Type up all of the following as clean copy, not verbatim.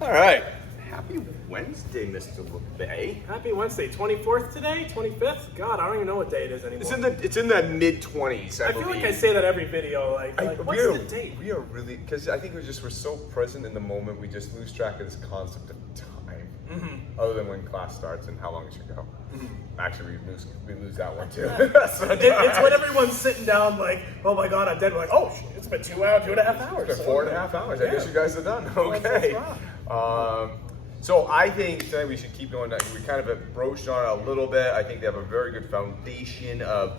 All right. Happy Wednesday, Mr. LeBay. Happy Wednesday, 24th today, 25th? God, I don't even know what day it is anymore. It's in the mid-20s, I feel believe. like I say that every video, what's the date? We are really, because I think we're so present in the moment, we just lose track of this concept of time. Mm-hmm. Other than when class starts and how long it should go. Mm-hmm. Actually, we lose that one too. It's when everyone's sitting down like, oh my God, I'm dead. We're like, oh, shit, it's been 2 hours, 2.5 hours. It's been 4.5 hours. I guess you guys are done. Okay. Right. So I think today we should keep going. We kind of broached on it a little bit. I think they have a very good foundation of,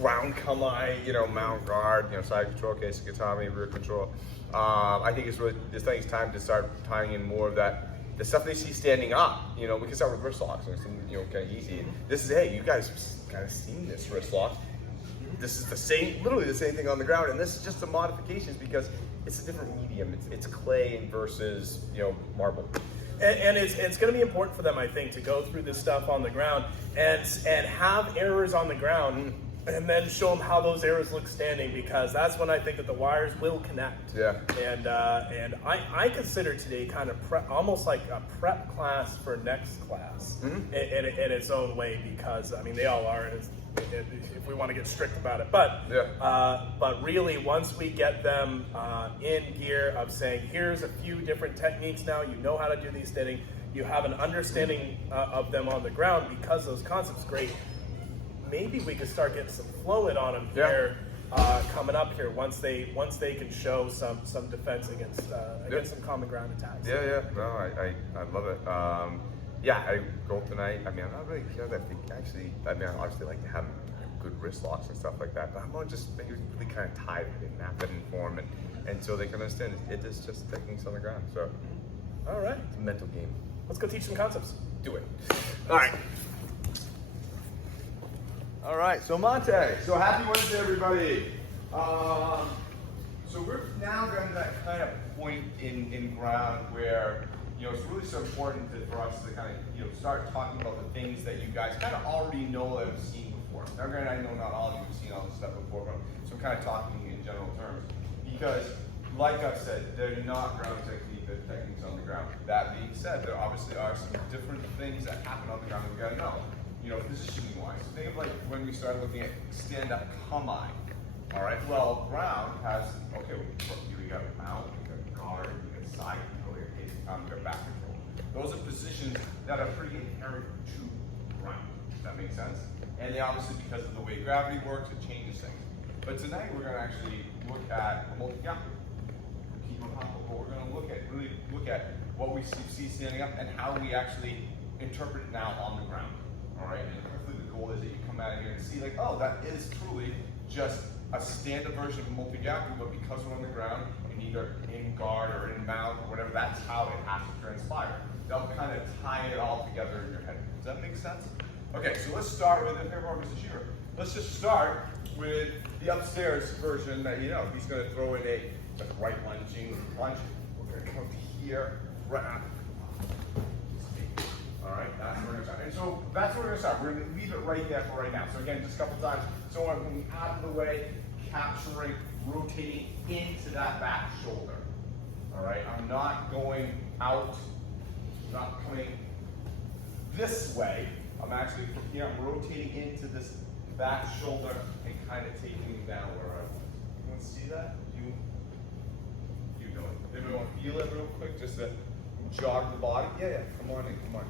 ground kamae, mount guard, side control, case gatame, rear control. I think it's time to start tying in more of that. The stuff they see standing up, we can start with wrist locks, and it's kind of easy. This is, hey, you guys kind of seen this wrist lock. This is literally the same thing on the ground, and this is just the modifications because it's a different medium. It's clay versus, marble. And it's going to be important for them, I think, to go through this stuff on the ground and have errors on the ground, and then show them how those errors look standing, because that's when I think that the wires will connect. Yeah. And I consider today kind of almost like a prep class for next class, in its own way, because I mean they all are, if we want to get strict about it. But but really, once we get them in gear of saying, here's a few different techniques now, you know how to do these standing, you have an understanding of them on the ground, because those concepts great. Maybe we could start getting some flow in on them here, coming up here, once they can show some defense against some common ground attacks. Yeah. No, I love it. I go tonight. I mean, I'm not really sure that I obviously like to have good wrist locks and stuff like that, but I'm going to just maybe really kind of tie it and map it in form, and so they can understand it is just techniques on the ground. So, all right, it's a mental game. Let's go teach some concepts. Do it. All right. All right, so Monte. So happy Wednesday, everybody. So we're now getting to that kind of point in ground where it's really so important for us to kind of start talking about the things that you guys kind of already know that have seen before. Now, granted, I know not all of you have seen all this stuff before, but so I'm kind of talking in general terms, because like I said, they're not ground techniques on the ground. That being said, there obviously are some different things that happen on the ground that we gotta know. Positioning wise. Think of like when we started looking at stand-up kamae. All right, well, ground has, we got mount, we got guard, we got side control, we got case control, we got back control. Those are positions that are pretty inherent to ground. Does that make sense? And they obviously, because of the way gravity works, it changes things. But tonight we're gonna actually look at a multi-gap. Keep on top, but we're gonna really look at what we see standing up and how we actually interpret it now on the ground. All right, and hopefully the goal is that you come out of here and see like, oh, that is truly just a standard version of multi-gapping, but because we're on the ground, and either in guard or in mount or whatever, that's how it has to transpire. They'll kind of tie it all together in your head. Does that make sense? Okay, so let's start with Mr. Shearer. Let's just start with the upstairs version that he's going to throw in a right lunging punch. We're going to come here, right. All right, that's where we're going to start. And so that's where we're going to start. We're going to leave it right there for right now. So again, just a couple times. So I'm moving out of the way, capturing, rotating into that back shoulder. All right, I'm not going out, not coming this way. I'm actually from here, I'm rotating into this back shoulder and kind of taking it down where I want. You want to see that? You know it. Maybe want to feel it real quick, just to jog the body. Yeah, come on in, come on.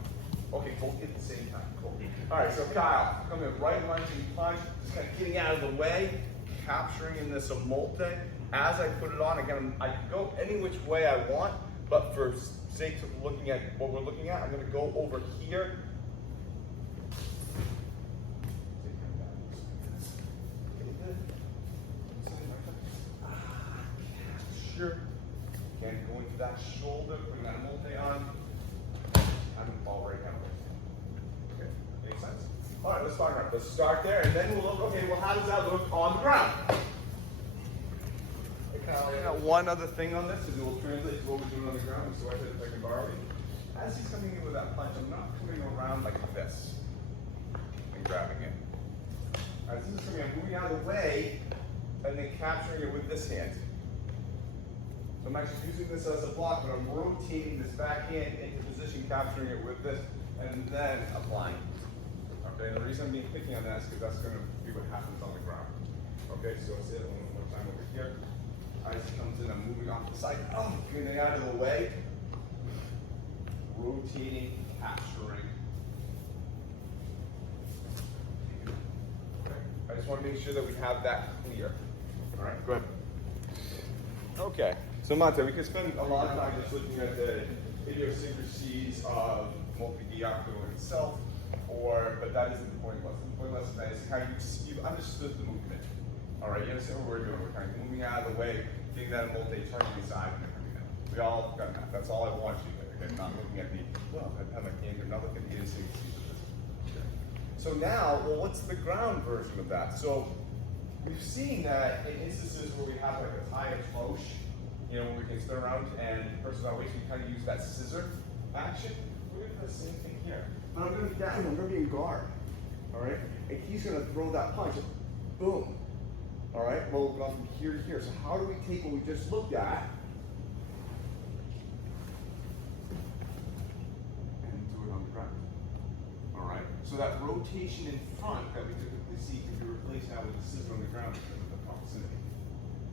Okay, both at the same time. Cool. All right, so Kyle, come in, right lunging punch, just kind of getting out of the way, capturing in this omote. As I put it on, again, I can go any which way I want, but for sake of looking at what we're looking at, I'm going to go over here. Capture. Again, going to that shoulder, putting that omote on. I'm going to fall right down. Okay, makes sense. All right, let's start there, and then we'll look, okay, well, how does that look on the ground? I got one other thing on this, and it will translate to what we're doing on the ground, so I said if I can borrow it. As he's coming in with that punch, I'm not coming around like this and grabbing it. As this is coming, I'm moving out of the way, and then capturing it with this hand. So I'm actually using this as a block, but I'm rotating this back hand into position, capturing it with this, and then applying. Okay, and the reason I'm being picky on that is because that's going to be what happens on the ground. Okay, so let's hit it one more time over here. Ice comes in, I'm moving off the side. Oh, getting out of the way. Rotating, capturing. Okay. I just want to make sure that we have that clear. All right, go ahead. Okay, so Monte, we could spend a lot of time just looking at the idiosyncrasies of multi-diaconal itself, but that isn't the point lesson. The point lesson is kind of you've understood the movement. All right, you understand what we're doing. We're kind of moving out of the way, getting that multi, turning inside, and coming down. We all got that. That's all I want you to do. Okay, not looking at the, well, I have my hand here, not looking at the idiosyncrasies of this. Okay. So now, well, what's the ground version of that? So we've seen that in instances where we have like a tie of cloche, you know, where we can spin around and the person's not wasting, we kind of use that scissor action. We're gonna do the same thing here. But I'm gonna be down, I'm gonna be in guard. All right? And he's gonna throw that punch. Boom. All right? Well, we've gone from here to here. So how do we take what we just looked at and do it on the ground? All right? So that rotation in front that we typically see can be replaced now with the scissor on the ground because of the proximity.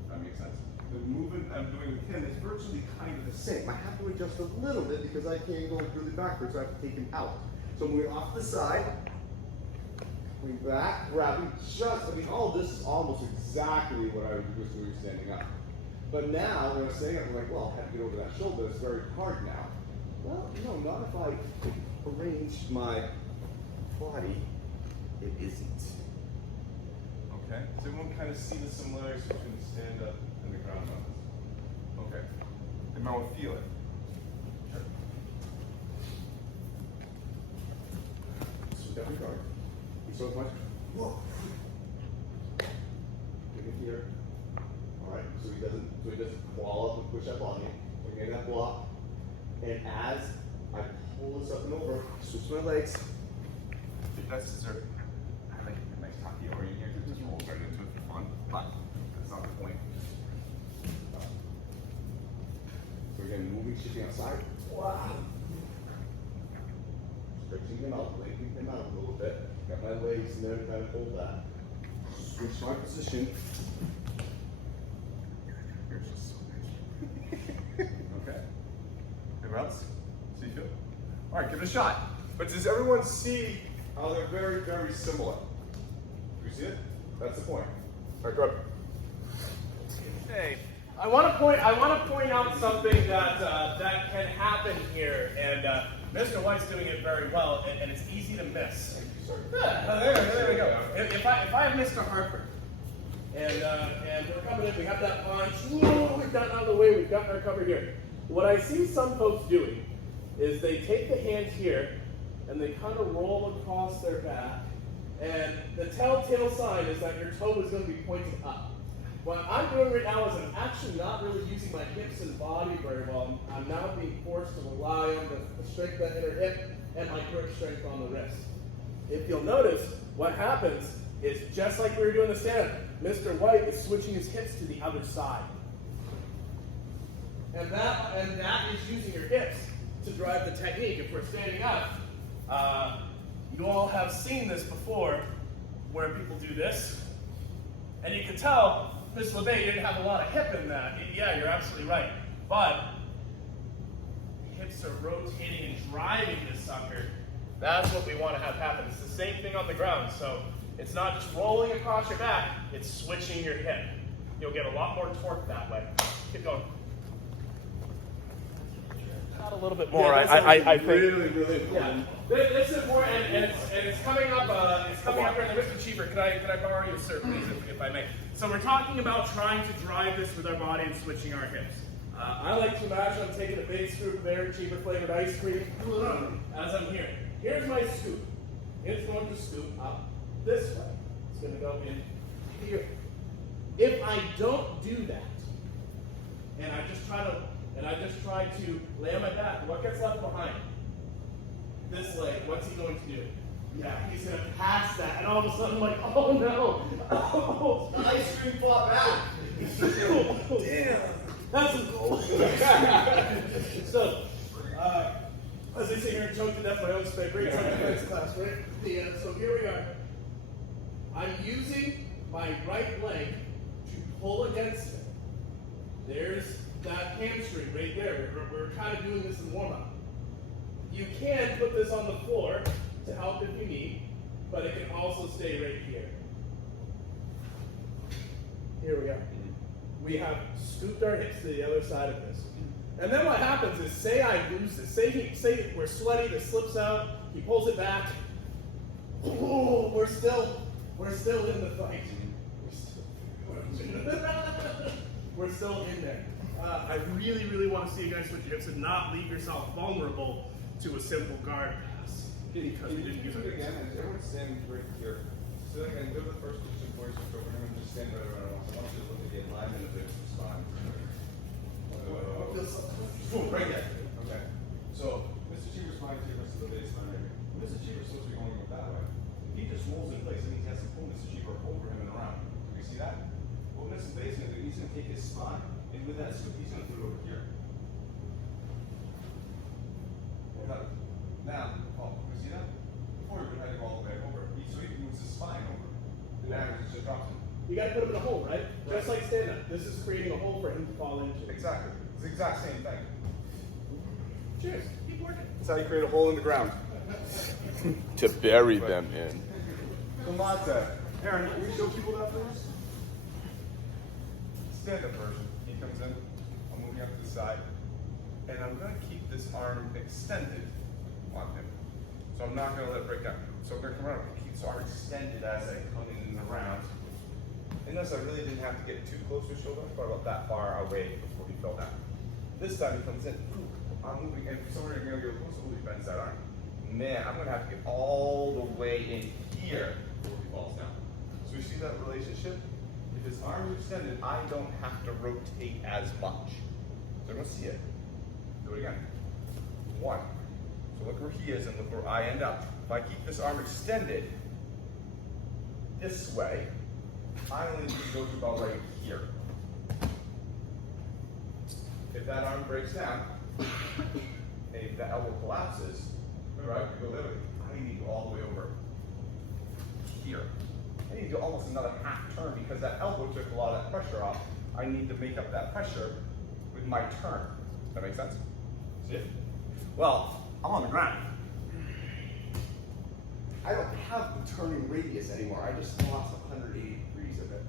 That makes sense. The movement I'm doing with him is virtually kind of the same. I have to adjust a little bit because I can't go really backwards, so I have to take him out. So I'm going off the side, coming back, grabbing just, I mean, all this is almost exactly what I was just doing standing up. But now, when I'm standing up, I'm like, well, I have to get over that shoulder, it's very hard now. Well, no, not if I arrange my body, it isn't. Okay, so everyone kind of see the similarities between the stand up and the ground runs. Okay, everyone feel it. Sure. So definitely guard. So much. Whoa. Get it here. All right, so he doesn't crawl up and push up on me. Bring in that block, and as I pull this up and over, switch my legs. If that's scissor, I like a nice hockey or in here to just roll right into it for fun, but that's not the point. So again, moving, shifting outside. Wow. Stretching him out, lengthening him out a little bit. Got my legs in there to kind of hold that. Switch my position. Here's just so nice. Okay. Everyone else? See you feel? All right, give it a shot. But does everyone see how they're very, very similar? Do you see it? That's the point. All right, go ahead. Hey, I want to point out something that can happen here, and Mr. White's doing it very well, and it's easy to miss. Yeah, there we go. If I have Mr. Harper, and we're coming in, we have that punch. Whoa, we've gotten out of the way. We've gotten our cover here. What I see some folks doing is they take the hand here and they kind of roll across their back, and the telltale sign is that your toe is going to be pointing up. What I'm doing right now is I'm actually not really using my hips and body very well. I'm now being forced to rely on the strength of that inner hip and my grip strength on the wrist. If you'll notice, what happens is just like we were doing the stand, Mr. White is switching his hips to the other side. And that is using your hips to drive the technique. If we're standing up, you all have seen this before, where people do this. And you can tell Ms. LeBay didn't have a lot of hip in that. Yeah, you're absolutely right. But hips are rotating and driving this sucker. That's what we want to have happen. It's the same thing on the ground. So it's not just rolling across your back, it's switching your hip. You'll get a lot more torque that way. Keep going. Not a little bit more. Yeah, I think. Really, really important. Yeah. This is important, and it's coming up. It's coming up here. Mr. Cheever, can I borrow you, sir, please, if I may? So we're talking about trying to drive this with our body and switching our hips. I like to imagine I'm taking a big scoop of Eric Cheever flavored ice cream as I'm here. Here's my scoop. It's going to scoop up this way. It's going to go in here. If I don't do that, and I just try to lay on my back, what gets left behind? This leg, what's he going to do? Yeah, he's going to pass that, and all of a sudden I'm like, oh no! Oh, The ice cream fought back. Damn. That's a goal. So, as I sit here and choke to death my own spit, great defense class, right? So here we are. I'm using my right leg to pull against it. There's that hamstring right there. We're kind of doing this in warm-up. You can put this on the floor to help if you need, but it can also stay right here. Here we are. We have scooped our hips to the other side of this. And then what happens is, say I lose this, say we're sweaty, this slips out, he pulls it back. Oh, we're still in the fight. We're still in there. I really, really want to see you guys switch your hips and not leave yourself vulnerable to a simple guard pass. Because we didn't use it again. Everyone stand right here. So again, do the first position for you. So everyone just stand right around. I want you to look at the alignment of their spine. Right there. Okay. So Mr. Cheever's spine is different to the base spine right here. Mr. Cheever's supposed to be going that way. If he just rolls in place, and he has to pull Mr. Cheever over him and around. Do you see that? What Mr. Bates is going to do, he's going to take his spine, and with that scoop, he's going to put it over here. Now, you see that? Before he would have to go all the way over. So he moves his spine over. And now it just drops him. You got to put him in a hole, right? Just like stand-up. This is creating a hole for him to fall into. Exactly. It's the exact same thing. Cheers. Keep working. That's how you create a hole in the ground. To bury them in. Kamata. Aaron, can you show people that please? Stand up version. He comes in. I'm moving up to the side. And I'm going to keep this arm extended on him. So I'm not going to let it break down. So I'm going to come around and keep his arm extended as I come in and around. And notice I really didn't have to get too close to his shoulder. I about that far away before he fell down. This time he comes in. Ooh, I'm moving, and for some reason I'm going to go close. Ooh, he bends that arm. Man, I'm going to have to get all the way in here before he falls down. So you see that relationship? If his arm is extended, I don't have to rotate as much. So I'm going to see it. Do it again. One. So look where he is and look where I end up. If I keep this arm extended this way, I only need to go to about right here. If that arm breaks down, and if the elbow collapses, remember I could go there, I need to go all the way over here. I need to do almost another half turn because that elbow took a lot of that pressure off. I need to make up that pressure with my turn. Does that make sense? See it? Well, I'm on the ground. I don't have the turning radius anymore. I just lost 180 degrees of it.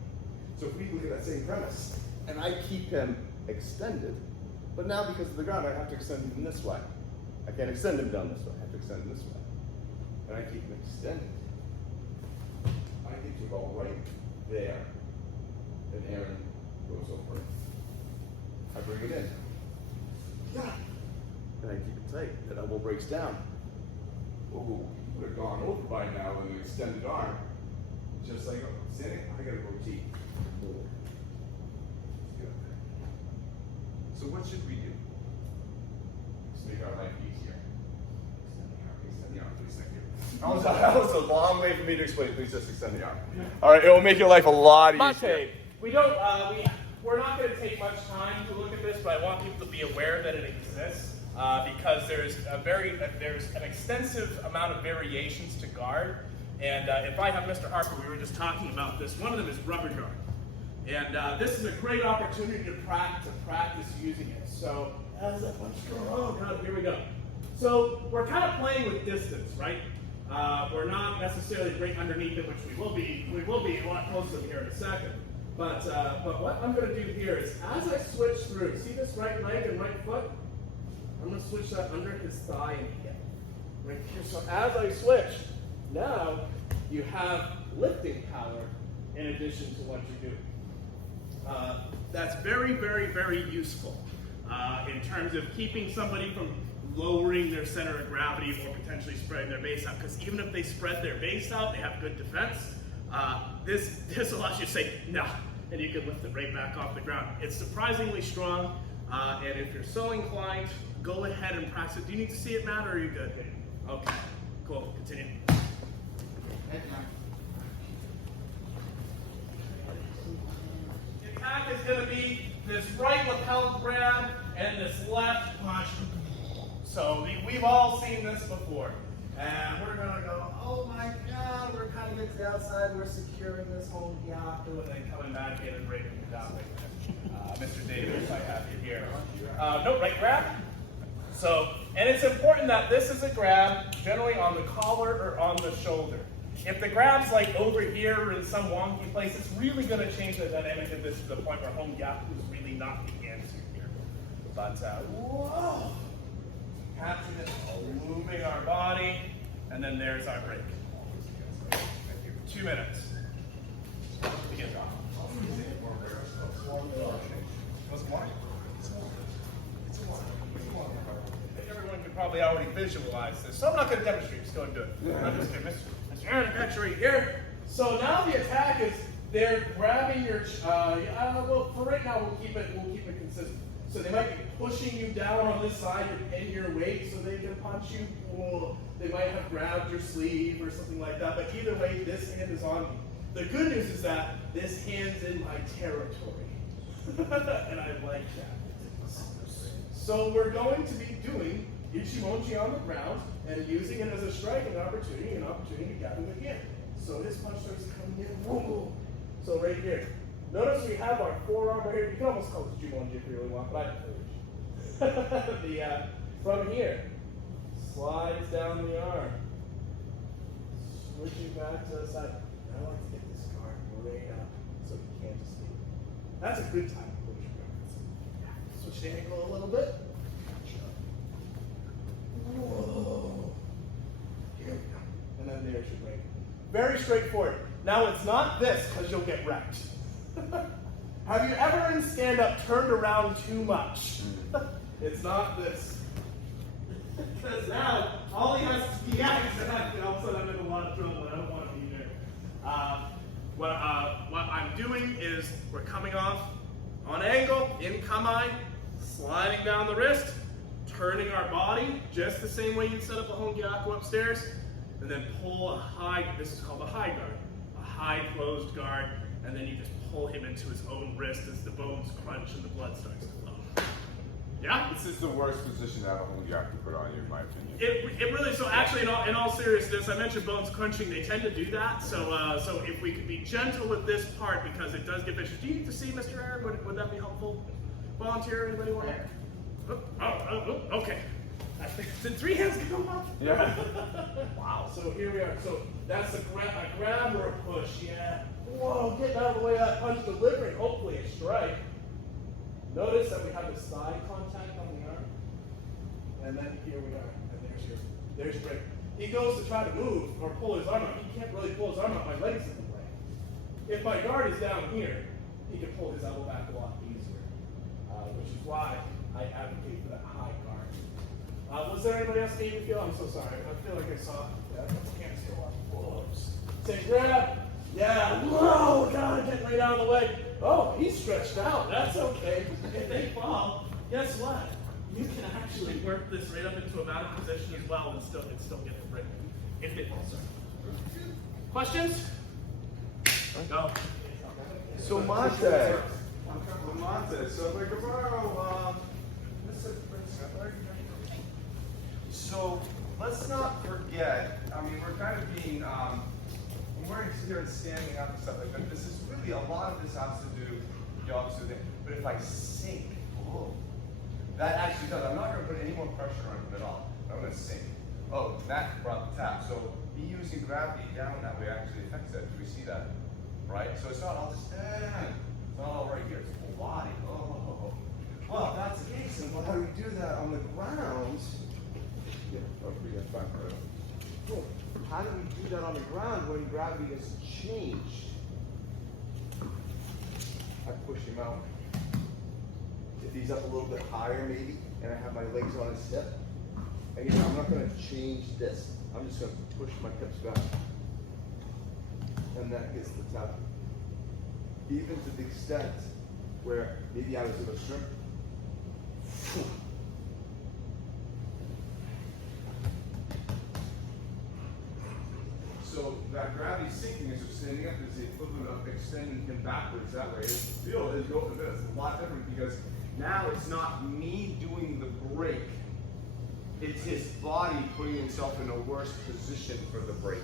So if we look at that same premise, and I keep him extended, but now because of the ground, I have to extend him this way. I can't extend him down this way. I have to extend him this way. And I keep him extended. I get to go right there. And Aaron goes over it. I bring it in. Yeah. And I keep it tight. That elbow breaks down. Ooh, he would have gone over by now with an extended arm. Just like standing, I gotta rotate more. So what should we do? Let's make our life easier. Extend the arm, please, thank you. That was a long way for me to explain. Please just extend the arm. All right, it will make your life a lot easier. We don't. We're not going to take much time to look at this, but I want people to be aware that it exists because there's an extensive amount of variations to guard. And if I have Mr. Harper, we were just talking about this. One of them is rubber guard, and this is a great opportunity to practice using it. So as a oh god, here we go. So we're kind of playing with distance, right? We're not necessarily right underneath it, which we will be. We will be a lot closer here in a second. But what I'm going to do here is, as I switch through, see this right leg and right foot? I'm going to switch that under his thigh and hip. Right here. So as I switch, now you have lifting power in addition to what you're doing. That's very, very, very useful in terms of keeping somebody from lowering their center of gravity or potentially spreading their base out. Because even if they spread their base out, they have good defense. This allows you to say no, and you can lift it right back off the ground. It's surprisingly strong, and if you're so inclined, go ahead and practice it. Do you need to see it, Matt, or are you good? Okay, cool. Continue. The attack is going to be this right lapel grab and this left punch. So we've all seen this before. And we're gonna go, oh my God, we're cutting it to the outside, we're securing this whole yaku, and then coming back in and breaking it down like that. Mr. Davis, I have you here. No, right grab. So, and it's important that this is a grab generally on the collar or on the shoulder. If the grab's like over here or in some wonky place, it's really gonna change the dynamic of this to the point where home yaku is really not the answer here. But, whoa. Capturing it, moving our body, and then there's our break. 2 minutes. Begin. Everyone can probably already visualize this, so I'm not going to demonstrate. Just go and do it. I'm just kidding. Mr. Aaron, catch right here. So now the attack is they're grabbing your. Well, for right now, we'll keep it consistent. So they might be pushing you down on this side to pin your weight so they can punch you. Or they might have grabbed your sleeve or something like that. But either way, this hand is on you. The good news is that this hand's in my territory. And I like that. So we're going to be doing Ichimonji on the ground and using it as a striking opportunity, an opportunity to get him again. So his punch starts coming in. Whoa. So right here. Notice we have our forearm right here. You can almost call it Jumonji if you really want, but I prefer from here, slides down the arm, switching back to the side. I like to get this guard right up so he can't escape. That's a good time to push guards. Switch the angle a little bit. Whoa. Here we go. And then there's your break. Very straightforward. Now it's not this because you'll get wrecked. Have you ever in stand-up turned around too much? It's not this. Because now, all he has to be exactly, all of a sudden I'm in a lot of trouble and I don't want to be there. What I'm doing is we're coming off on angle, in kamae, sliding down the wrist, turning our body just the same way you'd set up a hongyako upstairs, and then pull a high, this is called a high guard, a high closed guard, and then you just pull him into his own wrist as the bones crunch and the blood starts to flow. Yeah? This is the worst position to have a hongyako put on you, in my opinion. It really, so actually in all seriousness, I mentioned bones crunching, they tend to do that, so if we could be gentle with this part, because it does get vicious. Do you need to see Mr. Aaron? Would that be helpful? Volunteer, anybody want to? Okay. Did 3 hands go up? Yeah. Wow, so here we are. So that's a grab or a push, yeah. Whoa, getting out of the way of that punch, delivering, hopefully a strike. Notice that we have the side contact on the arm. And then here we are, and there's your break. He goes to try to move or pull his arm out. He can't really pull his arm out, my leg's in the way. If my guard is down here, he can pull his elbow back a lot easier. Which is why I advocate for that high guard. Was there anybody else that made you feel? I'm so sorry. I feel like I saw hands go up. Whoops. Say grab. Yeah. Whoa, God, getting right out of the way. Oh, he's stretched out. That's okay. If they fall, guess what? You can actually work this right up into a mounted position as well and still get the break. If they fall, sorry. Questions? Go. So Monte. So like tomorrow, So let's not forget, I mean, we're kind of being, we're here and standing up and stuff like that. This is really, a lot of this has to do, obviously, but if I sink, that actually does, I'm not going to put any more pressure on him at all. I'm going to sink. Oh, that brought the tap. So me using gravity down that way actually affects that. Do we see that? Right? So it's not all just, it's not all right here. It's the whole body. Oh. Well, if that's the case, then how do we do that on the ground? Cool. How do we do that on the ground when gravity has changed? I push him out. If he's up a little bit higher maybe, and I have my legs on his hip, and I'm not going to change this. I'm just going to push my hips back. And that gets the tap. Even to the extent where maybe I was in a shrimp. So that gravity sinking as you're standing up is the equivalent of extending him backwards that way. His feel is go to this. It's a lot different because now it's not me doing the break. It's his body putting himself in a worse position for the break.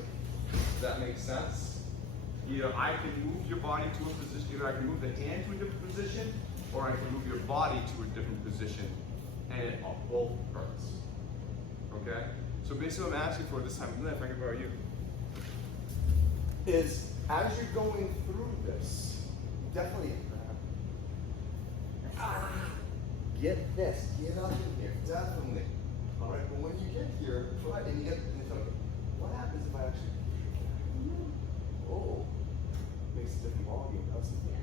Does that make sense? Either I can move your body to a position, either I can move the hand to a different position, or I can move your body to a different position, and it both hurts. Okay? So basically what I'm asking for this time, Lynn, if I can borrow you, is as you're going through this, definitely get this, get up in here, definitely. All right, but when you get here, try and you get, what happens if I actually, oh, makes a different ballgame, doesn't it? Yes.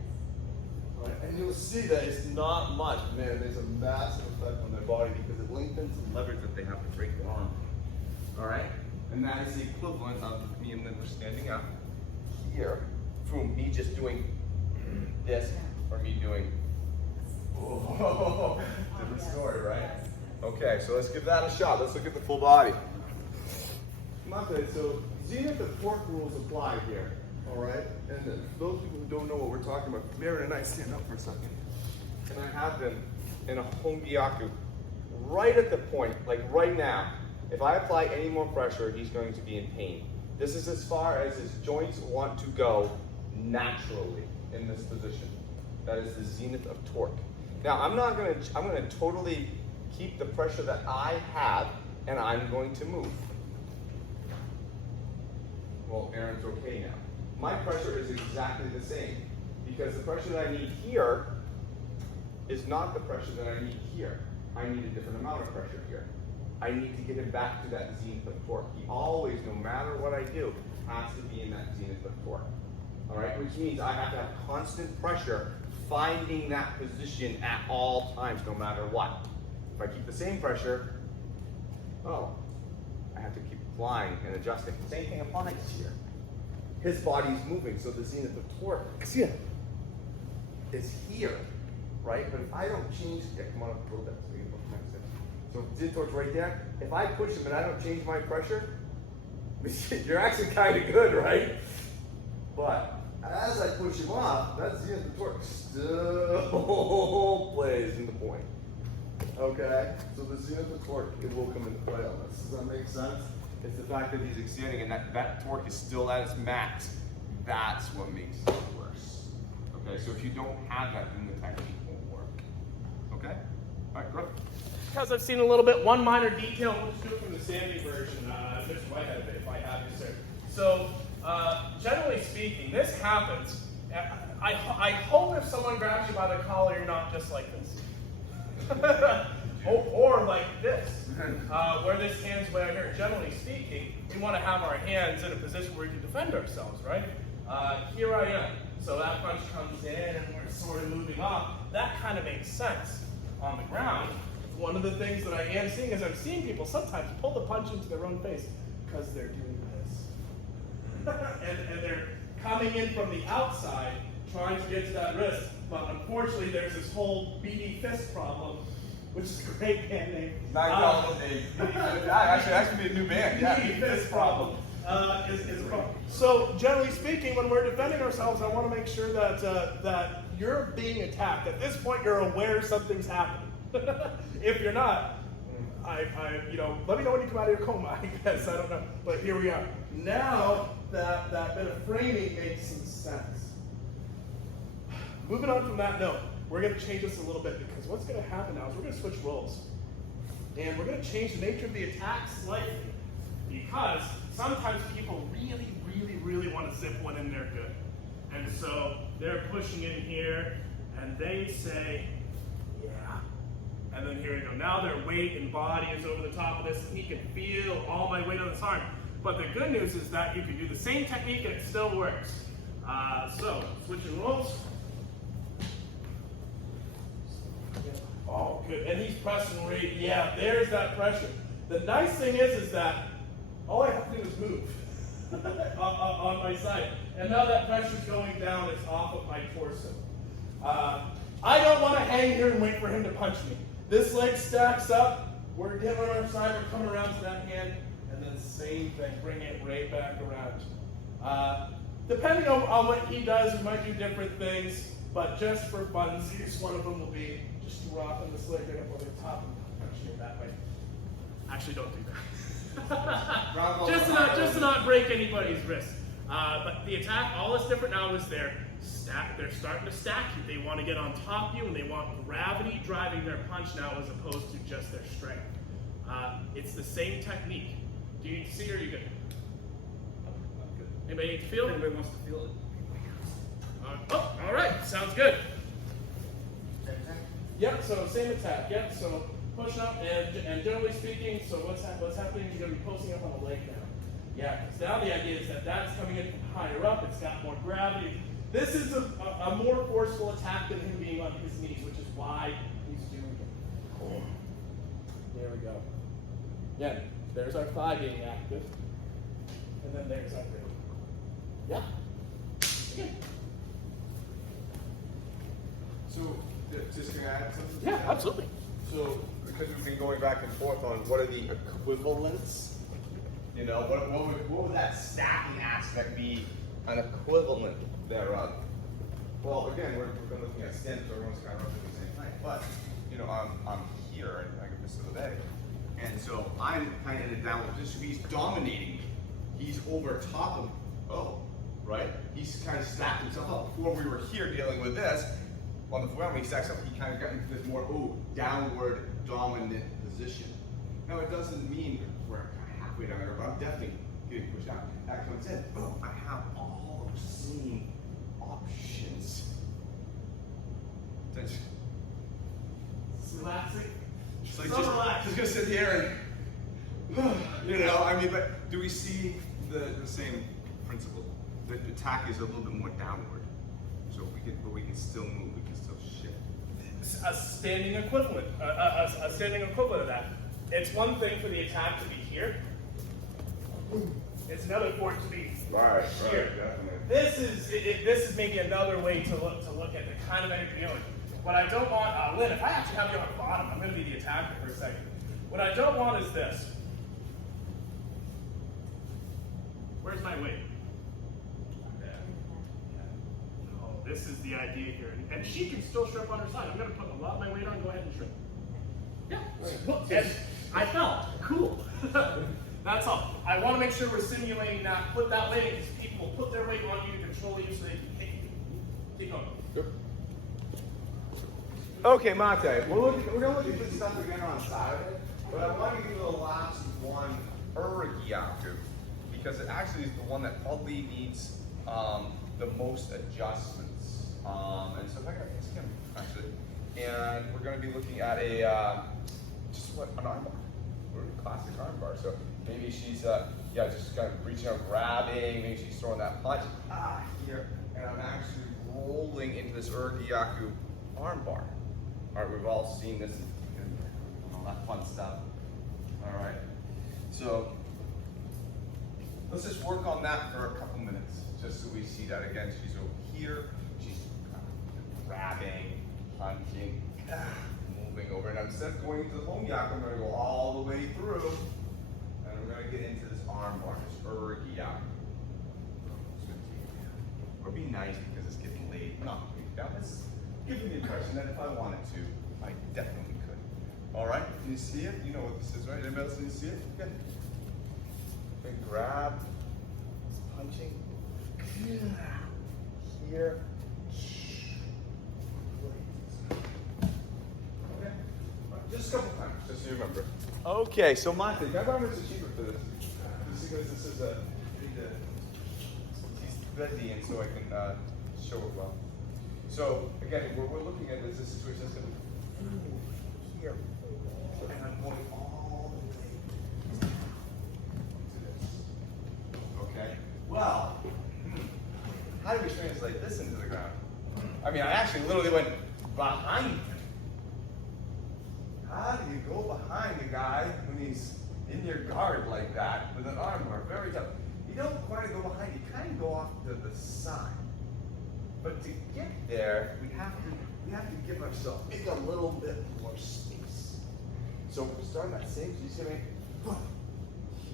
All right, and you'll see that it's not much, man, there's a massive effect on their body because it lengthens the leverage that they have to break their arm. All right, and that is the equivalent of me and Lynn were standing up here from me just doing this or me doing, oh, different story, right? Okay, so let's give that a shot. Let's look at the full body. Okay, so zenith of torque rules apply here, all right? And then for those people who don't know what we're talking about, Mary and I stand up for a second. And I have them in a hongiaku, right at the point, like right now. If I apply any more pressure, he's going to be in pain. This is as far as his joints want to go naturally in this position. That is the zenith of torque. Now, I'm gonna totally keep the pressure that I have, and I'm going to move. Well, Aaron's okay now. My pressure is exactly the same, because the pressure that I need here is not the pressure that I need here. I need a different amount of pressure here. I need to get him back to that zenith of torque. He always, no matter what I do, has to be in that zenith of torque. All right, which means I have to have constant pressure finding that position at all times, no matter what. If I keep the same pressure, oh, I have to keep applying and adjusting. Same thing applies here. His body's moving, so the zenith of torque is here, right? But if I don't change, yeah, come on up, go that. So zenith torque's right there. If I push him and I don't change my pressure, you're actually kind of good, right? But as I push him off, that zenith of torque still plays into point. Okay, so the zenith of torque, it will come into play on this. Does that make sense? It's the fact that he's extending and that torque is still at its max. That's what makes it worse. Okay, so if you don't have that, then the technique won't work. Okay? All right, go. Because I've seen a little bit, one minor detail, we'll just do it from the Sandy version, Mr. Whitehead, if I have you, sir. So, generally speaking, this happens. I hope if someone grabs you by the collar, you're not just like this. or like this, where this hand's way out here. Generally speaking, we want to have our hands in a position where we can defend ourselves, right? Here I am. So that punch comes in and we're sort of moving off. That kind of makes sense. On the ground, one of the things that I am seeing is I'm seeing people sometimes pull the punch into their own face because they're doing this. and they're coming in from the outside, trying to get to that wrist. But unfortunately, there's this whole BD fist problem, which is a great band name. Actually, that could be a new band. Yeah, BD fist problem is a problem. So generally speaking, when we're defending ourselves, I want to make sure that that you're being attacked. At this point, you're aware something's happening. If you're not, let me know when you come out of your coma, I guess, I don't know. But here we are. Now that bit of framing makes some sense. Moving on from that note, we're going to change this a little bit because what's going to happen now is we're going to switch roles. And we're going to change the nature of the attack slightly because sometimes people really, really, really want to zip one in there good. And so they're pushing in here and they say, yeah. And then here we go. Now their weight and body is over the top of this and he can feel all my weight on his arm. But the good news is that you can do the same technique and it still works. So, switching roles. Oh, good. And he's pressing weight. Yeah, there's that pressure. The nice thing is that all I have to do is move on my side. And now that pressure's going down, it's off of my torso. I don't want to hang here and wait for him to punch me. This leg stacks up. We're getting on our side. We're coming around to that hand. And then same thing. Bring it right back around. Depending on what he does, we might do different things, but just for funsies, one of them will be just dropping this leg right up over the top and punching it that way. Actually, don't do that. just to not break anybody's wrist. But the attack, all that's different now is they're starting to stack you. They want to get on top of you, and they want gravity driving their punch now as opposed to just their strength. It's the same technique. Do you see, or are you good? Anybody need to feel it? Anybody wants to feel it? All right, sounds good. Yep, so same attack. Yep, so push up, and generally speaking, so what's happening is you're going to be posting up on the leg now. Yeah, because now the idea is that that's coming in from higher up, it's got more gravity. This is a more forceful attack than him being on his knees, which is why he's doing it. Cool. There we go. Yeah, there's our thigh being active. And then there's our rib. Yeah. Again. So, just gonna add something? Yeah, absolutely. So, because we've been going back and forth on what are the equivalents, you know, what would that stacking aspect be an equivalent thereof? Well, again, we've been looking at stents, so everyone's kind of roughly the same height, but, you know, I'm here, and I can miss the leg, and so I'm kind of in a downward position. He's dominating me. He's over top of me. Oh, right? He's kind of stacked himself up. Before we were here dealing with this, on the floor, when he stacks up, he kind of got into this more, downward dominant position. Now, it doesn't mean we're kind of halfway down there, but I'm definitely getting pushed down. That comes in, boom, I have all those same options. It's Relaxing. like So relaxed. just gonna sit here and, you know, I mean, but do we see the same principle? The attack is a little bit more downward. So we can still move, we can still shift. A standing equivalent. A standing equivalent of that. It's one thing for the attack to be here. It's another for it to be Right, here. definitely. This is maybe another way to look at the kind of energy feeling. What I don't want, Lynn, if I actually have you on the bottom, I'm going to be the attacker for a second. What I don't want is this. Where's my weight? No, this is the idea here. And she can still strip on her side. I'm going to put a lot of my weight on, go ahead and strip. Yeah. And I fell. Cool. That's all. I want to make sure we're simulating that. Put that weight because people will put their weight on you to control you so they can kick you. Keep going. Okay, Mate, we're going to look at this stuff again on Saturday, but I want to do the last one, Urgyaku, because it actually is the one that probably needs the most adjustments. And so if I got this again, actually, and we're going to be looking at an armbar. We're a classic armbar. So maybe she's just kind of reaching out, grabbing. Maybe she's throwing that punch here, and I'm actually rolling into this Urgyaku armbar. All right, we've all seen this and all that fun stuff. All right, so let's just work on that for a couple minutes, just so we see that. Again, she's over here, she's grabbing, punching, moving over. And instead of going into the home yak, I'm gonna go all the way through, and we're gonna get into this arm bar, this Urgyaku. Or be nice because it's getting late. Not now, let's give me the impression that if I wanted to, I definitely could. All right, can you see it? You know what this is, right? Anybody else need to see it? Good. Okay, grab, punching, here. Okay, just a couple times, just so you remember. Okay, so Monty, can I buy Mr. Cheaper for this? Just because this is he's busy, and so I can show it well. So again, we're looking at this situation that's going to here, and I'm going all the way to this. Okay. Well, how do we translate this into the ground? I mean, I actually literally went behind him. How do you go behind the guy when he's in your guard like that with an armbar? Very tough. You don't quite go behind. You kind of go off to the side. But to get there, we have to give ourselves a little bit more space. So we're starting that same, so he's gonna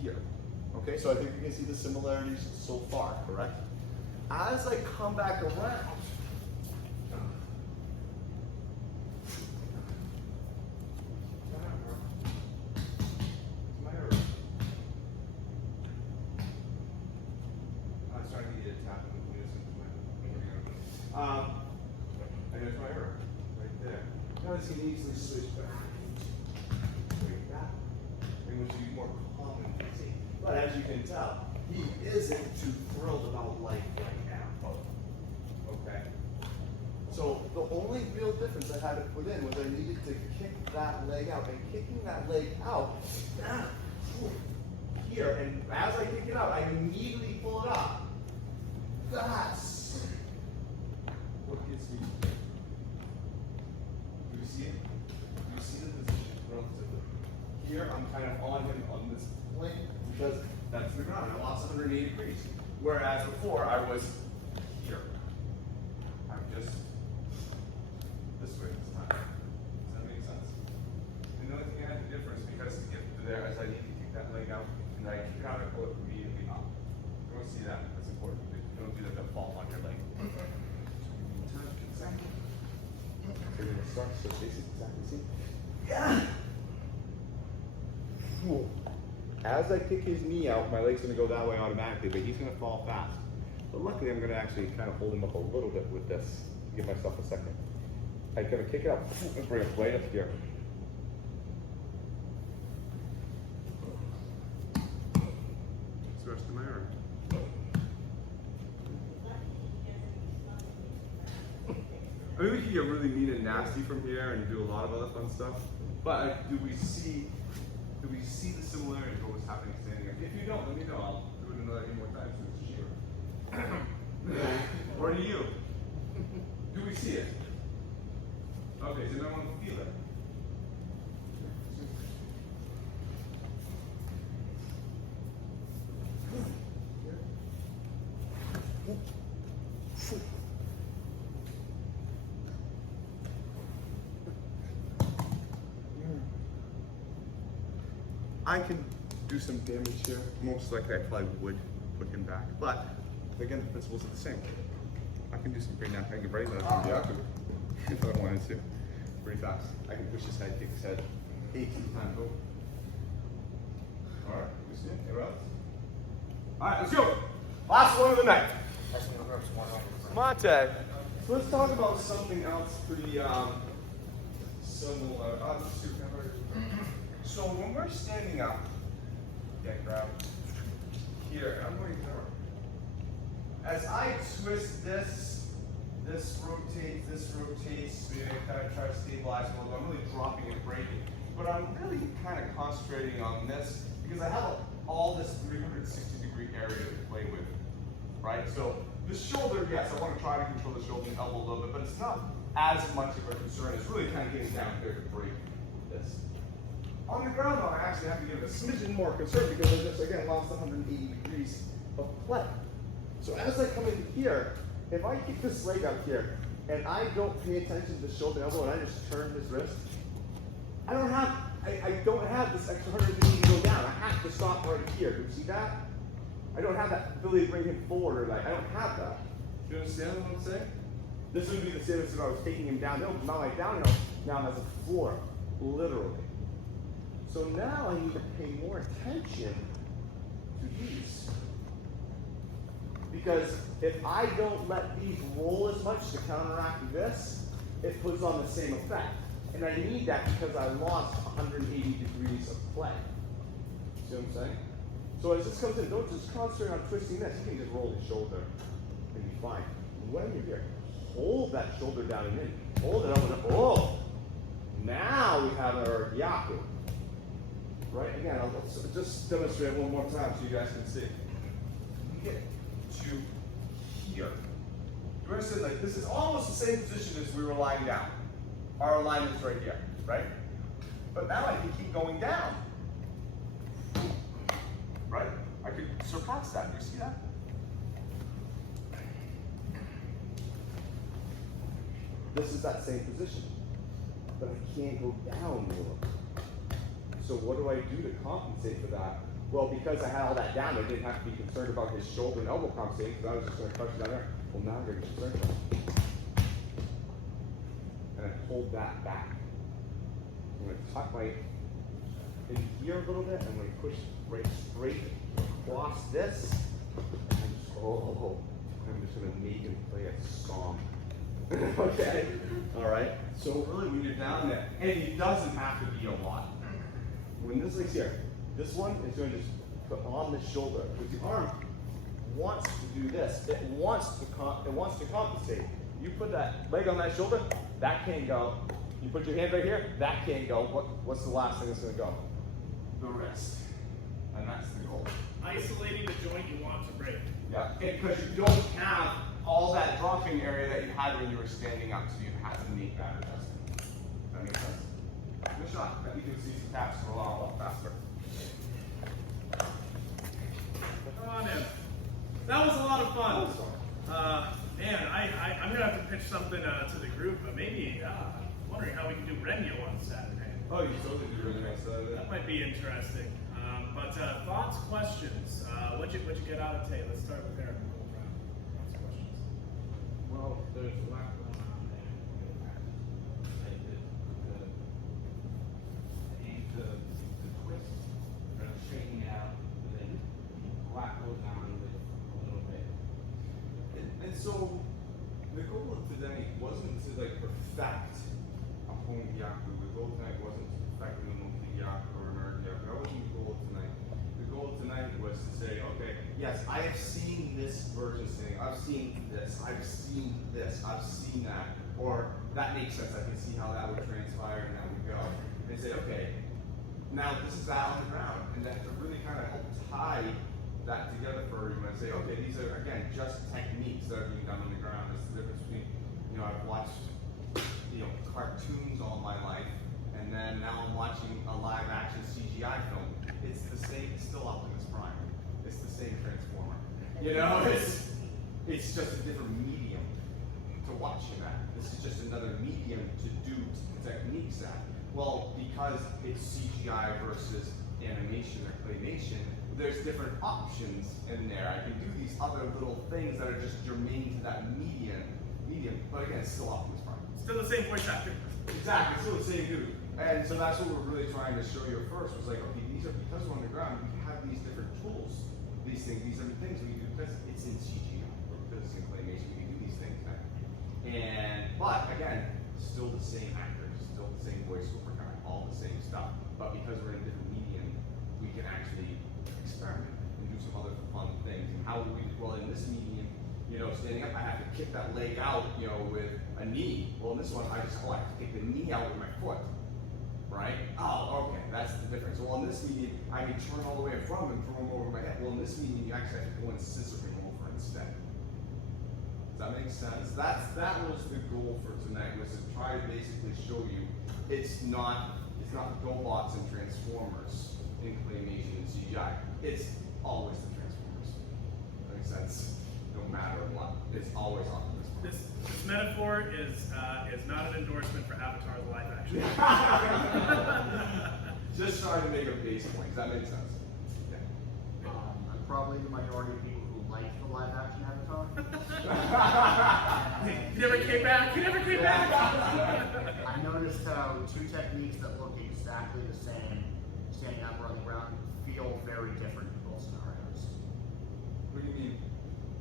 here. Okay, so I think we can see the similarities so far, correct? As I come back around, I'm starting to get a tap in the and there's my error, right there. Now this can easily switch back. Like that. And which would be more common to see. But as you can tell, he isn't too thrilled about life right now. Okay. So the only real difference I had to put in was I needed to kick that leg out. And kicking that leg out, here, and as I kick it out, I immediately pull it up. That's what gets me. Do you see it? Do you see the position relatively? Here, I'm kind of on him on this plane because that's the ground. I lost 180 degrees. Whereas before, I was here. I'm just this way this time. Does that make sense? And the only thing I had the difference because to get to there is I need to kick that leg out and I kick it out and pull it immediately up. You want to see that? That's important. You don't do that, they'll fall on your leg. Exactly. You're gonna start so basic, exactly. See? Yeah. Cool. As I kick his knee out, my leg's gonna go that way automatically, but he's gonna fall fast. But luckily, I'm gonna actually kind of hold him up a little bit with this. Give myself a second. I'm gonna kick it out and bring it right up here. Switch to my arm. I mean, we can get really mean and nasty from here and do a lot of other fun stuff. But do we see the similarities of what was happening standing there? If you don't, let me know. I'll do it another 8 more times so it's cheaper. Or do you? Do we see it? Okay, does anyone want to feel it? I can do some damage here. Most likely I probably would put him back. But again, the principles are the same. I can do some pretty now. I can raise that from the octave if I wanted to. Pretty fast. I can push his head, kick his head 18 times over. Alright, you see it? Anyone else? Alright, let's go. Last one of the night. Monte. So let's talk about something else pretty similar. So when we're standing up, grab here, I'm going to, as I twist this rotates, so you kind of try to stabilize a little. I'm really dropping and breaking, but I'm really kind of concentrating on this because I have all this 360-degree area to play with, right? So the shoulder, yes, I want to try to control the shoulder and elbow a little bit, but it's not as much of a concern. It's really kind of getting down here to break this. On the ground, though, I actually have to give it a smidgen more concern because I just, again, lost 180 degrees of play. So as I come in here, if I kick this leg out here, and I don't pay attention to the shoulder and elbow, and I just turn his wrist, I don't have this extra 180 to go down. I have to stop right here. Do you see that? I don't have that ability to bring him forward, or like, I don't have that. Do you understand what I'm saying? This would be the same as if I was taking him downhill, not like downhill, now has a floor, literally. So now I need to pay more attention to these. Because if I don't let these roll as much to counteract this, it puts on the same effect. And I need that because I lost 180 degrees of play. See what I'm saying? So as this comes in, don't just concentrate on twisting this. You can just roll the shoulder and be fine. When you're here, hold that shoulder down and in. Hold it up and up. Oh! Now we have our Yaku. Right? Again, I'll just demonstrate it one more time so you guys can see. We get to here. You understand? Like this is almost the same position as we were lying down. Our alignment's right here, right? But now I can keep going down. Right? I could surpass that. You see that? This is that same position. But I can't go down more. So what do I do to compensate for that? Well, because I had all that down, I didn't have to be concerned about his shoulder and elbow compensating, because I was just going to crush it down there. Well, now I'm going to get concerned about it. And I hold that back. I'm going to tuck my in here a little bit. I'm going to push right straight across this. I'm just going to make him play a song. Okay. All right. So really, when you're down there, and it doesn't have to be a lot. When this leg's here, this one is going to just put on the shoulder, because the arm wants to do this. It wants to compensate. You put that leg on that shoulder, that can't go. You put your hand right here, that can't go. What's the last thing that's going to go? The wrist. And that's the goal. Isolating the joint you want to break. Yeah, because you don't have all that dropping area that you had when you were standing up, so you have to make that adjustment. Does that make sense? Good shot. You can see some taps go a lot faster. Come on in. That was a lot of fun. Man, I'm gonna have to pitch something to the group, but maybe wondering how we can do Renyo on Saturday. Oh, you totally do really nice out of That might be interesting. But thoughts, questions? What'd you get out of today? Let's start with Eric. Thoughts, questions. Well, there's a lot going on there. Like the twist, straightening it out, and then a lot goes on with a little bit. And so, the goal of today wasn't to like perfect a home gyaku. The goal tonight wasn't to perfect an Omoki gyaku or an American gyaku. That wasn't the goal of tonight. The goal of tonight was to say, okay, Yes, I have seen this version sitting. I've seen this. I've seen this. I've seen that. Or that makes sense. I can see how that would transpire and that would go. And say, okay, now this is that on the ground. And then to really kind of help tie that together for everyone and say, okay, these are, again, just techniques that are being done on the ground. It's the difference between, I've watched, cartoons all my life, and then now I'm watching a live action CGI film. It's the same, it's still Optimus Prime. It's the same Transformer. It's just a different medium to watching that. This is just another medium to do techniques at. Well, because it's CGI versus animation or claymation, there's different options in there. I can do these other little things that are just germane to that medium. But again, it's still Optimus Prime. Still the same voice actor. Exactly, it's still the same dude. And so that's what we're really trying to show you at first, was like, okay, these are, because we're on the ground, we have these different tools. These are the things we do because it's in CGI, or because it's in claymation, we can do these things now. But again, still the same actors, still the same voiceover guy, all the same stuff. But because we're in a different medium, we can actually experiment and do some other fun things. And how would we, well, in this medium, standing up, I have to kick that leg out, with a knee. Well, in this one, I have to kick the knee out with my foot. Right? Oh, okay, that's the difference. Well, in this medium, I can turn all the way in front of him and throw him over my head. Well, in this medium, you actually have to go and scissor him over instead. Does that make sense? That was the goal for tonight, was to try to basically show you it's not GoBots and Transformers in claymation and CGI. It's always the Transformers. That makes sense? No matter what, it's always Optimus Prime. This metaphor is not an endorsement for Avatar the live action. Just trying to make a base point. Does that make sense? Yeah. I'm probably the minority of people who like the live action Avatar. You never came back. I noticed how two techniques that look exactly the same, standing up or on the ground, feel very different in both scenarios. what do you mean?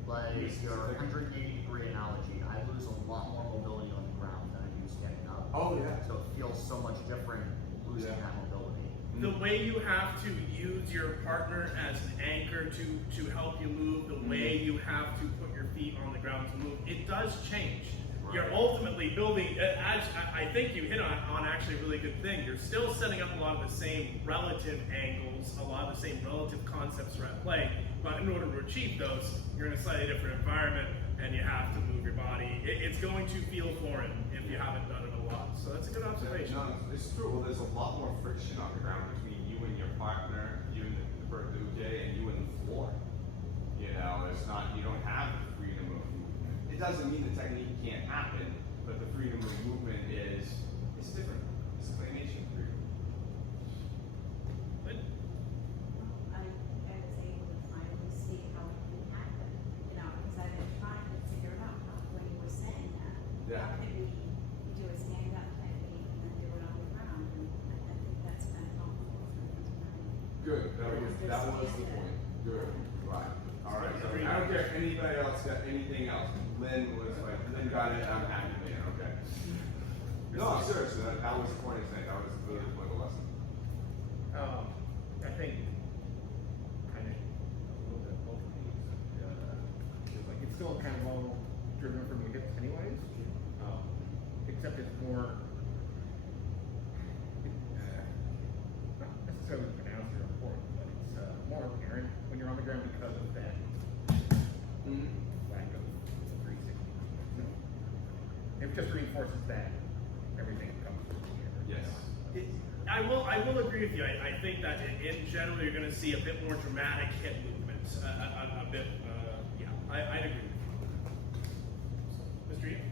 Like your 180-degree analogy, I lose a lot more mobility on the ground than I do standing up. Oh, yeah. So it feels so much different losing that mobility. The way you have to use your partner as an anchor to help you move, the way you have to put your feet on the ground to move, it does change. You're ultimately building, as I think you hit on actually a really good thing, you're still setting up a lot of the same relative angles, a lot of the same relative concepts are at play, but in order to achieve those, you're in a slightly different environment and you have to move your body. It's going to feel foreign if you haven't done it a lot. So that's a good observation. No, it's true. Well, there's a lot more friction on the ground between you and your partner, you and the Bertuge, and you and the floor. It's not, you don't have the freedom of movement. It doesn't mean the technique can't happen, but the freedom of movement it's different. It's claymation freedom. Good. I Good, that was the point. Good, right. All right, so Agreed. I don't care if anybody else got anything else. Lynn was like, Lynn got it, I'm happy, man, okay. No, seriously, that was the point of saying, that was really the point of the lesson. I think kind of a little bit both of these. It's like it's still kind of all driven from your hips, anyways. Except it's more not necessarily pronounced or important, but it's more apparent when you're on the ground because of that lack of 360. So it just reinforces that everything comes together. Yes. I will agree with you. I think that in general you're going to see a bit more dramatic hip movements. A bit, yeah. I'd agree with you. Mr. Eve?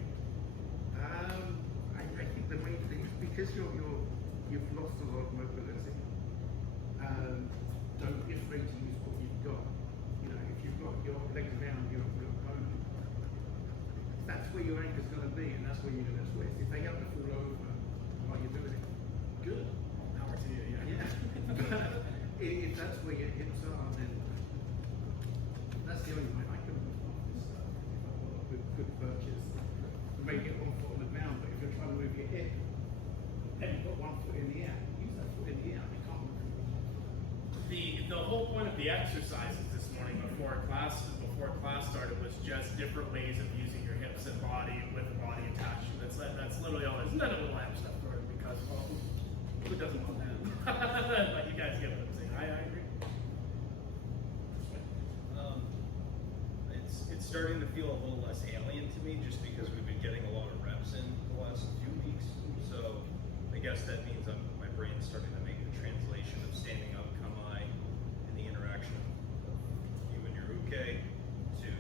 I think the main thing is because you've lost a lot of mobility. Don't be afraid to use what you've got. You know, if you've got your legs down, your opponent, that's where your anchor's going to be, and that's where you're going to twist. If they happen to fall over while you're doing it, good. Power to you, yeah. Yeah. If that's where your hips are, then that's the only way I can move this stuff. If I've got a good purchase, make it 1 foot on the ground, but if you're trying to move your hip, and you've got 1 foot in the air, use that foot in the air. You can't move. The whole point of the exercises this morning before class started was just different ways of using your hips and body with the body attachment. That's literally all. Isn't that a little abs stuff for it? Because well, who doesn't want that? But you guys get what I'm saying. I agree. It's starting to feel a little less alien to me just because we've been getting a lot of reps in the last few weeks. So I guess that means my brain's starting to make the translation of standing up, kamae, and the interaction of you and your uke to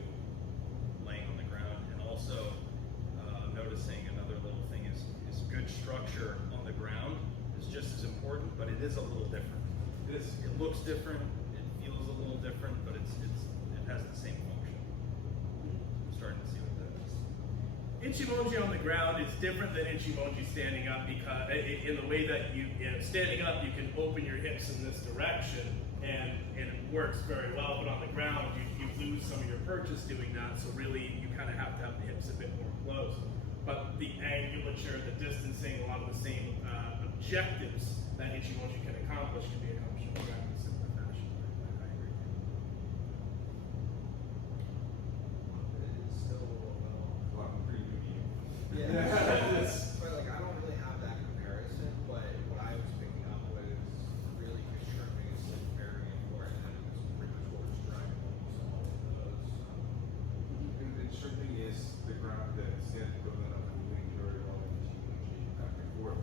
laying on the ground. And also noticing another little thing is good structure on the ground is just as important, but it is a little different. It looks different, it feels a little different, but it has the same function. I'm starting to see what that is. Ichimoji on the ground is different than Ichimoji standing up because in the way that standing up you can open your hips in this direction and it works very well, but on the ground you lose some of your purchase doing that, so really you kind of have to have the hips a bit more closed. But the angulature, the distancing, a lot of the same objectives that Ichimoji can accomplish can be accomplished on the ground in a similar fashion. I agree. It's still Well, I'm pretty good at yeah. But like I don't really have that comparison, but what I was picking up was really good stripping is like very important, and it was pretty much what was driving almost all of those. And stripping is the ground, the standard equivalent of moving very well and changing back and forth.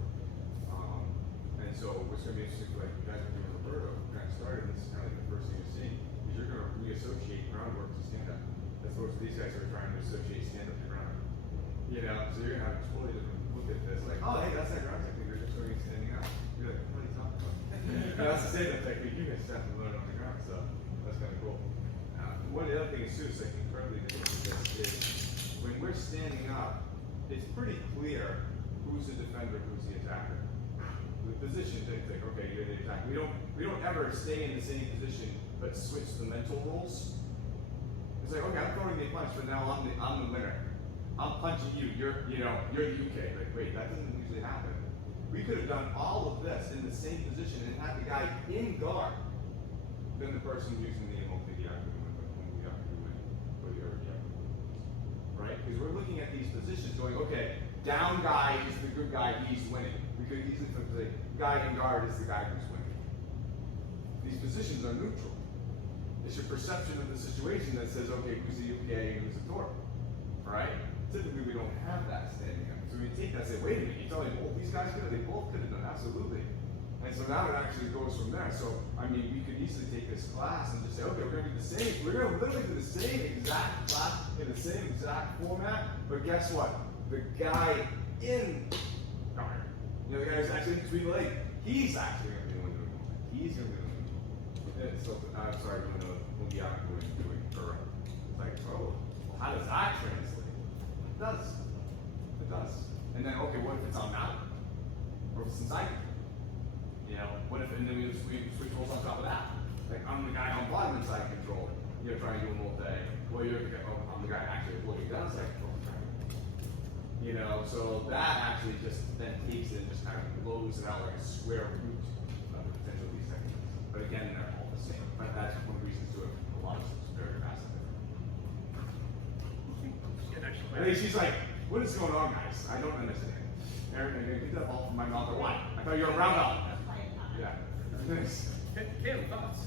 And so what's going to be interesting, like you guys are doing Roberto, kind of started, this is kind of like the first thing you're seeing, is you're going to reassociate groundwork to stand up. As opposed to these guys are trying to associate stand up to ground. You know, so you're going to have a totally different look at this, like, oh, hey, that's that ground technique, we're just doing it standing up. You're like, what are you talking about? That's the stand up technique, you guys have to learn on the ground, so that's kind of cool. One of the other things too, is like incredibly different with this is when we're standing up, it's pretty clear who's the defender, who's the attacker. The position things like, okay, you're the attacker. We don't ever stay in the same position but switch the mental roles. It's like, okay, I'm throwing the punch, but now I'm the winner. I'm punching you. You're the UK. Like, wait, that doesn't usually happen. We could have done all of this in the same position and had the guy in guard, then the person using the Imokiyaku or the Uriyaku. Right? Because we're looking at these positions going, okay, down guy is the good guy, he's winning. We could easily put the guy in guard is the guy who's winning. These positions are neutral. It's your perception of the situation that says, okay, who's the UK and who's the Torp? Right? Typically we don't have that standing up. So we take that and say, wait a minute, you tell me, well, these guys they both could have done, absolutely. And so now it actually goes from there. So, I mean, we could easily take this class and just say, okay, we're going to do the same. We're going to literally do the same exact class in the same exact format. But guess what? The guy in guard, the guy who's actually in between the leg, he's actually going to be the one doing it. He's going to be the one doing it. So, I'm sorry, doing the Mugiaku and doing Kura. It's like, oh, well, how does that translate? It does. It does. And then, okay, what if it's on mountain? Or if it's inside? You know, what if, and then we switch roles on top of that? Like, I'm the guy on bottom inside control, you're trying to do a multi. Well, I'm the guy actually looking down side control. You know, so that actually just then takes it and just kind of blows it out like a square root of the potential of these techniques. But again, they're all the same. But that's one of the reasons to it. A lot of stuff's very fast. And then she's like, what is going on, guys? I don't understand. Aaron, get that ball from my mouth or what? I thought you were a brown belt. Yeah. Cam, thoughts?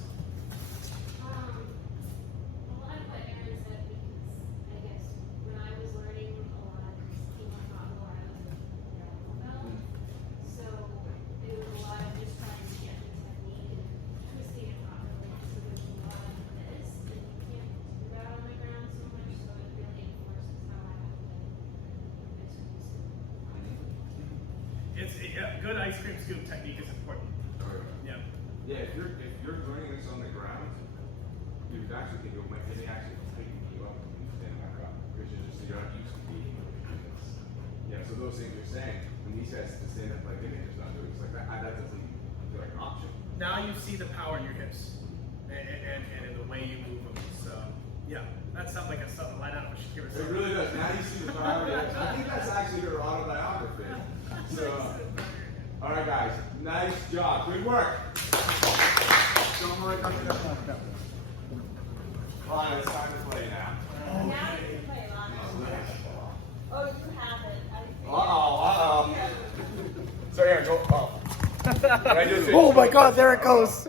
A lot of what Aaron said, because I guess when I was learning, a lot of people thought more I was a so it was a lot of just trying to get the technique and twisting it properly. So there's a lot of this, and you can't do that on the ground so much, so it really enforces how I have to Good ice cream scoop technique is important. Yeah. Yeah, if you're doing this on the ground, you actually think it may actually tighten you up when you stand back up, because you're not used to being able to do this. Yeah, so those things you're saying, when he says to stand up like this, just not doing it, it's like that doesn't feel like an option. Now you see the power in your hips and in the way you move them. So yeah, that sounds like something right out of a Shakira It song. really does. Now you see the power. I think that's actually her autobiography. So, all right, guys, nice job, good work. Don't worry, come to the front. All right, it's time to play now. Now you can play Lana. Oh, you have it. I think. So Aaron, go. Oh. What I do is- Oh my God, there it goes.